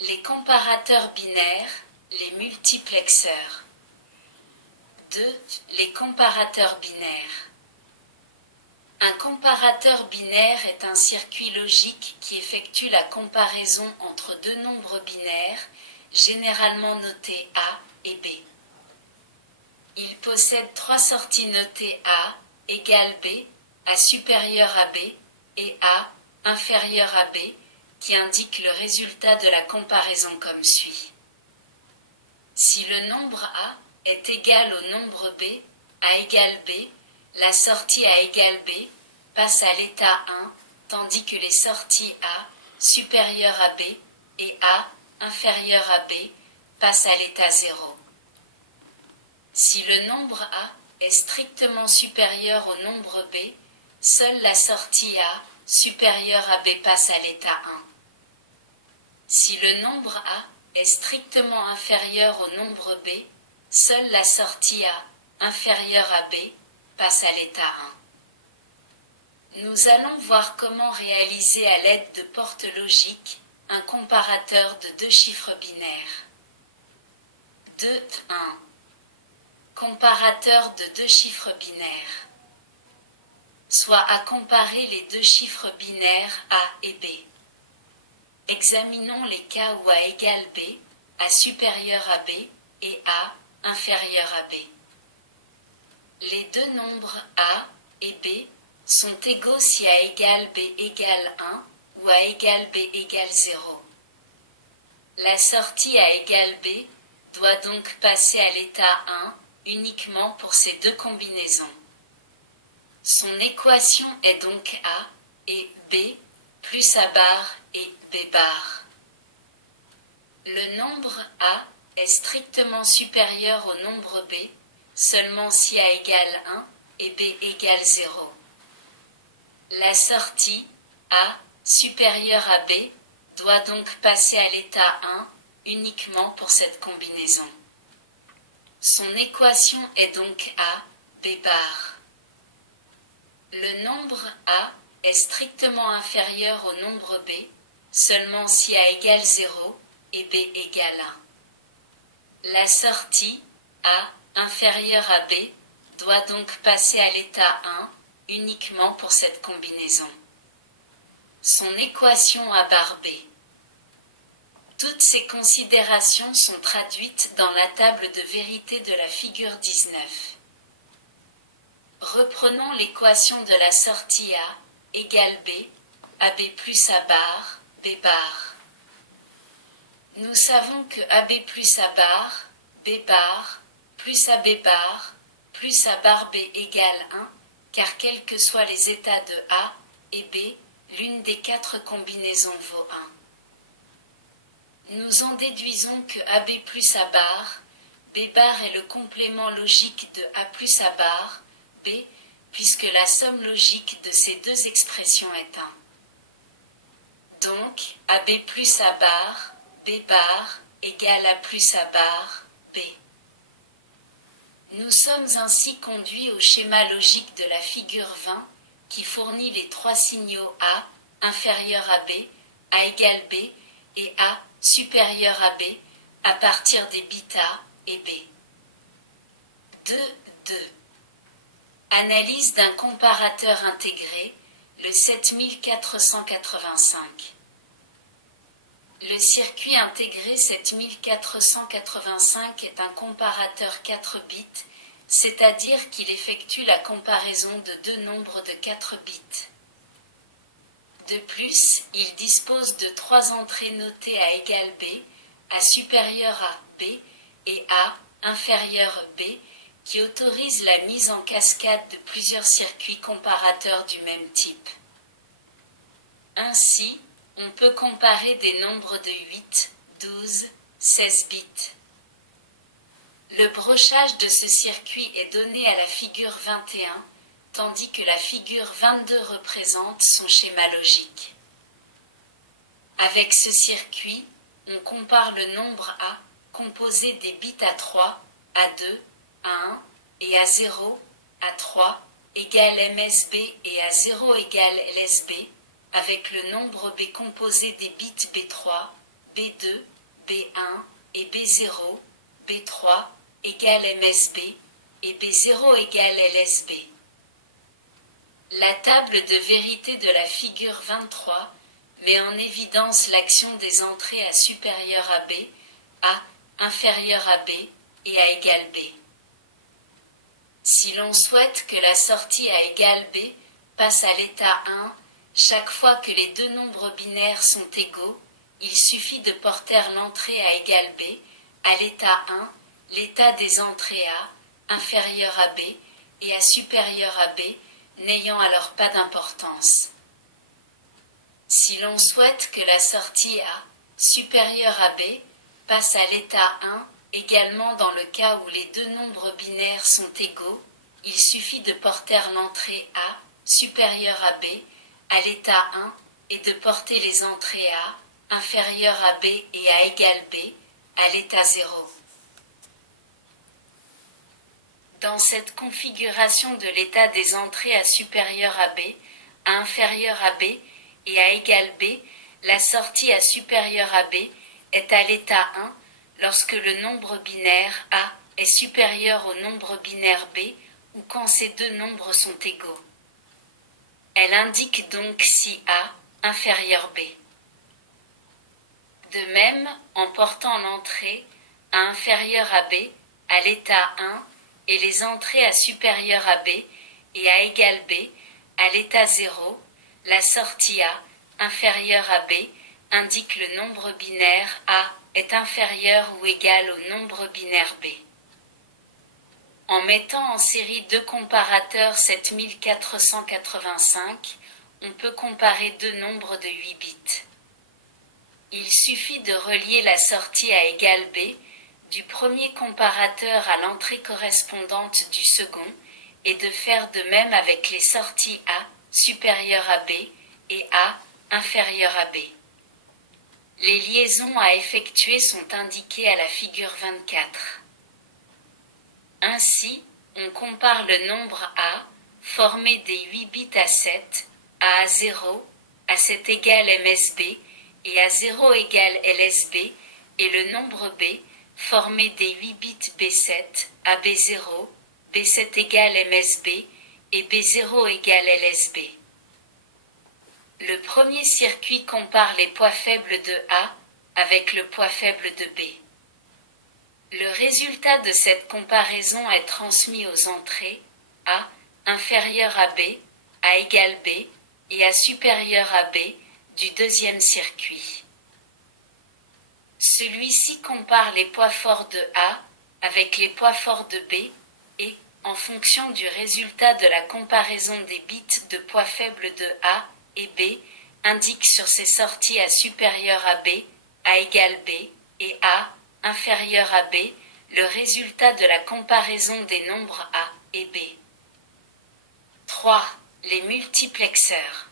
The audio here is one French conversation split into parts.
Les comparateurs binaires, les multiplexeurs. 2. Les comparateurs binaires. Un comparateur binaire est un circuit logique qui effectue la comparaison entre deux nombres binaires, généralement notés A et B. Il possède trois sorties notées A égale B, A supérieur à B, et A inférieur à B, qui indiquent le résultat de la comparaison comme suit. Si le nombre A est égal au nombre B, A égale B, la sortie A égale B passe à l'état 1, tandis que les sorties A supérieures à B et A inférieure à B passent à l'état 0. Si le nombre A est strictement supérieur au nombre B, seule la sortie A supérieure à B passe à l'état 1. Si le nombre A est strictement inférieur au nombre B, seule la sortie A inférieure à B passe à l'état 1. Nous allons voir comment réaliser à l'aide de portes logiques un comparateur de deux chiffres binaires. 2.1. Comparateur de deux chiffres binaires. Soit à comparer les deux chiffres binaires A et B. Examinons les cas où A égale B, A supérieur à B et A inférieur à B. Les deux nombres A et B sont égaux si A égale B égale 1 ou A égale B égale 0. La sortie A égale B doit donc passer à l'état 1 uniquement pour ces deux combinaisons. Son équation est donc A et B plus A bar et B bar. Le nombre A est strictement supérieur au nombre B seulement si A égale 1 et B égale 0. La sortie A supérieure à B doit donc passer à l'état 1 uniquement pour cette combinaison. Son équation est donc A, B bar. Le nombre A est strictement inférieur au nombre B seulement si A égale 0 et B égale 1. La sortie A inférieure à B doit donc passer à l'état 1 uniquement pour cette combinaison. Son équation A bar B. Toutes ces considérations sont traduites dans la table de vérité de la figure 19. Reprenons l'équation de la sortie A égale B, AB plus A bar, B bar. Nous savons que AB plus A bar, B bar, plus AB bar, plus A bar B égale 1, car quels que soient les états de A et B, l'une des quatre combinaisons vaut 1. Nous en déduisons que AB plus A bar, B bar est le complément logique de A plus A bar, B, puisque la somme logique de ces deux expressions est 1. Donc, AB plus A bar, B bar, égale A plus A bar, B. Nous sommes ainsi conduits au schéma logique de la figure 20, qui fournit les trois signaux A, inférieur à B, A égale B, et A, supérieur à B, à partir des bits A et B. 2.2. Analyse d'un comparateur intégré, le 7485. Le circuit intégré 7485 est un comparateur 4 bits, c'est-à-dire qu'il effectue la comparaison de deux nombres de 4 bits. De plus, il dispose de trois entrées notées A égale B, A supérieur à B et A inférieur B, qui autorisent la mise en cascade de plusieurs circuits comparateurs du même type. Ainsi, on peut comparer des nombres de 8, 12, 16 bits. Le brochage de ce circuit est donné à la figure 21, tandis que la figure 22 représente son schéma logique. Avec ce circuit, on compare le nombre A, composé des bits A3, A2, A1 et A0, A3 égale MSB et A0 égale LSB, avec le nombre B composé des bits B3, B2, B1 et B0, B3 égale MSB et B0 égale LSB. La table de vérité de la figure 23 met en évidence l'action des entrées A supérieure à B, A inférieur à B et A égale B. Si l'on souhaite que la sortie A égale B passe à l'état 1, chaque fois que les deux nombres binaires sont égaux, il suffit de porter l'entrée A égale B à l'état 1, l'état des entrées A inférieur à B et A supérieur à B n'ayant alors pas d'importance. Si l'on souhaite que la sortie A supérieure à B passe à l'état 1, également dans le cas où les deux nombres binaires sont égaux, il suffit de porter l'entrée A supérieure à B à l'état 1 et de porter les entrées A inférieures à B et A égale B à l'état 0. Dans cette configuration de l'état des entrées A supérieure à B, A inférieur à B et A égale B, la sortie A supérieure à B est à l'état 1 lorsque le nombre binaire A est supérieur au nombre binaire B ou quand ces deux nombres sont égaux. Elle indique donc si A inférieur B. De même, en portant l'entrée A inférieur à B à l'état 1 et les entrées A supérieure à B et A égale B à l'état 0, la sortie A inférieure à B indique le nombre binaire A est inférieur ou égal au nombre binaire B. En mettant en série deux comparateurs 7485, on peut comparer deux nombres de 8 bits. Il suffit de relier la sortie A égale B du premier comparateur à l'entrée correspondante du second et de faire de même avec les sorties A supérieures à B et A inférieures à B. Les liaisons à effectuer sont indiquées à la figure 24. Ainsi, on compare le nombre A, formé des 8 bits A7, à A0, A7 égale MSB, et A0 égale LSB, et le nombre B, formé des 8 bits B7, à B0, B7 égale MSB, et B0 égale LSB. Le premier circuit compare les poids faibles de A avec le poids faible de B. Le résultat de cette comparaison est transmis aux entrées A inférieur à B, A égale B et A supérieur à B du deuxième circuit. Celui-ci compare les poids forts de A avec les poids forts de B et, en fonction du résultat de la comparaison des bits de poids faibles de A et B, indique sur ses sorties A supérieur à B, A égale B et A inférieur à B, le résultat de la comparaison des nombres A et B. 3. Les multiplexeurs.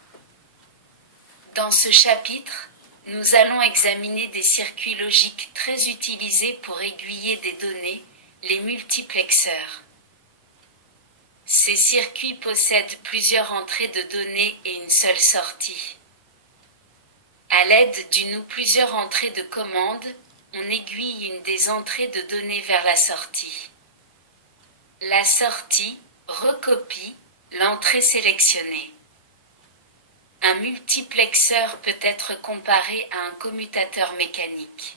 Dans ce chapitre, nous allons examiner des circuits logiques très utilisés pour aiguiller des données, les multiplexeurs. Ces circuits possèdent plusieurs entrées de données et une seule sortie. À l'aide d'une ou plusieurs entrées de commande, on aiguille une des entrées de données vers la sortie. La sortie recopie l'entrée sélectionnée. Un multiplexeur peut être comparé à un commutateur mécanique.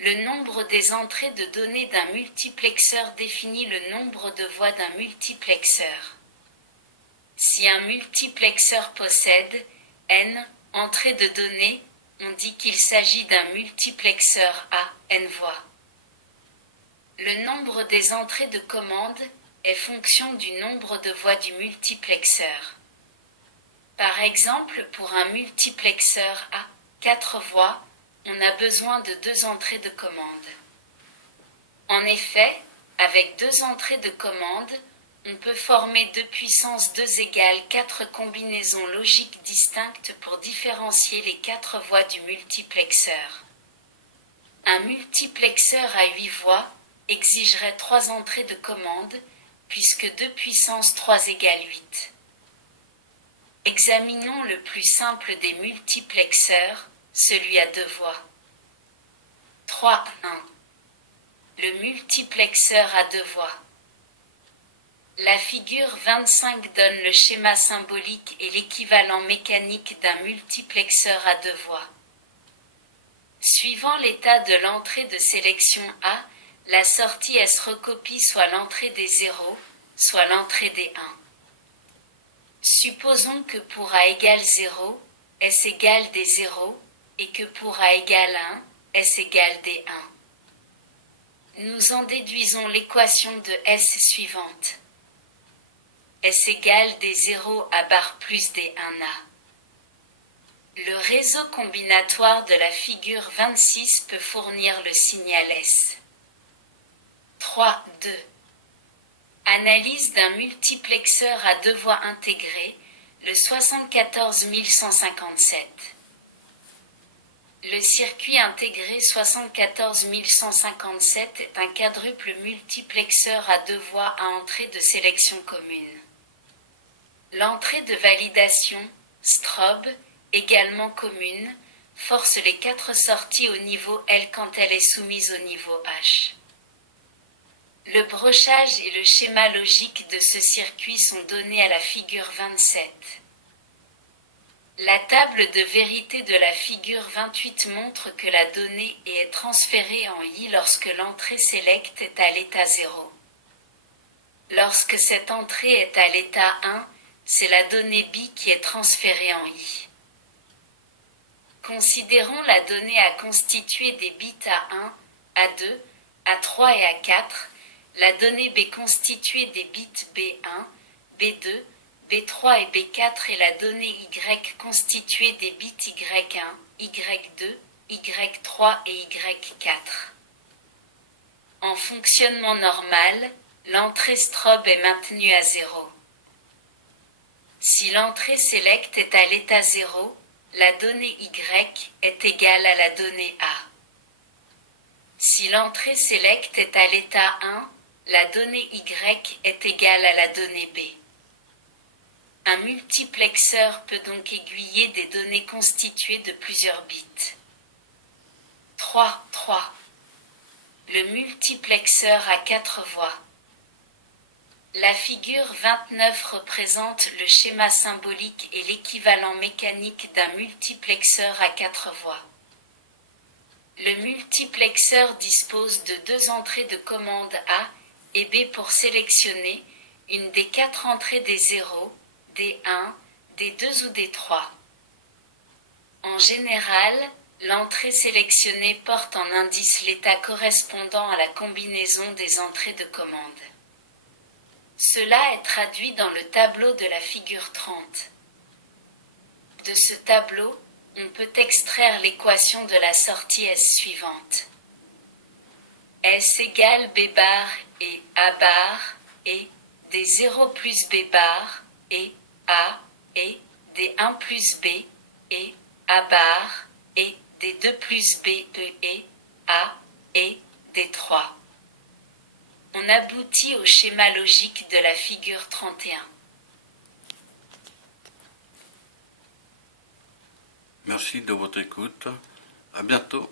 Le nombre des entrées de données d'un multiplexeur définit le nombre de voies d'un multiplexeur. Si un multiplexeur possède n entrées de données, on dit qu'il s'agit d'un multiplexeur à n voies. Le nombre des entrées de commande est fonction du nombre de voies du multiplexeur. Par exemple, pour un multiplexeur à 4 voies, on a besoin de 2 entrées de commande. En effet, avec 2 entrées de commande, on peut former 2 puissance 2 égale 4 combinaisons logiques distinctes pour différencier les 4 voies du multiplexeur. Un multiplexeur à 8 voies exigerait 3 entrées de commande, puisque 2 puissance 3 égale 8. Examinons le plus simple des multiplexeurs, celui à 2 voies. 3.1. Le multiplexeur à deux voies. La figure 25 donne le schéma symbolique et l'équivalent mécanique d'un multiplexeur à deux voies. Suivant l'état de l'entrée de sélection A, la sortie S recopie soit l'entrée des 0, soit l'entrée des 1. Supposons que pour A égale 0, S égale des 0, et que pour A égale 1, S égale des 1. Nous en déduisons l'équation de S suivante. S égale des 0 à barre plus des 1A. Le réseau combinatoire de la figure 26 peut fournir le signal S. 3.2. Analyse d'un multiplexeur à deux voies intégrées, le 74157. Le circuit intégré 74157 est un quadruple multiplexeur à deux voies à entrée de sélection commune. L'entrée de validation, strobe, également commune, force les quatre sorties au niveau L quand elle est soumise au niveau H. Le brochage et le schéma logique de ce circuit sont donnés à la figure 27. La table de vérité de la figure 28 montre que la donnée est transférée en I lorsque l'entrée select est à l'état 0. Lorsque cette entrée est à l'état 1, c'est la donnée B qui est transférée en I. Considérons la donnée à constituer des bits A1, A2, A3 et A4, la donnée B constituée des bits B1, B2, B3 et B4 et la donnée Y constituée des bits Y1, Y2, Y3 et Y4. En fonctionnement normal, l'entrée strobe est maintenue à 0. Si l'entrée select est à l'état 0, la donnée Y est égale à la donnée A. Si l'entrée select est à l'état 1, la donnée Y est égale à la donnée B. Un multiplexeur peut donc aiguiller des données constituées de plusieurs bits. 3.3. Le multiplexeur à quatre voies. La figure 29 représente le schéma symbolique et l'équivalent mécanique d'un multiplexeur à quatre voies. Le multiplexeur dispose de deux entrées de commande A et B pour sélectionner une des quatre entrées des 0, des 1, des 2 ou des 3. En général, l'entrée sélectionnée porte en indice l'état correspondant à la combinaison des entrées de commande. Cela est traduit dans le tableau de la figure 30. De ce tableau, on peut extraire l'équation de la sortie S suivante. S égale B bar et A bar et des 0 plus B bar et A et des 1 plus B et A bar et des 2 plus B et A et des 3. On aboutit au schéma logique de la figure 31. Merci de votre écoute. À bientôt.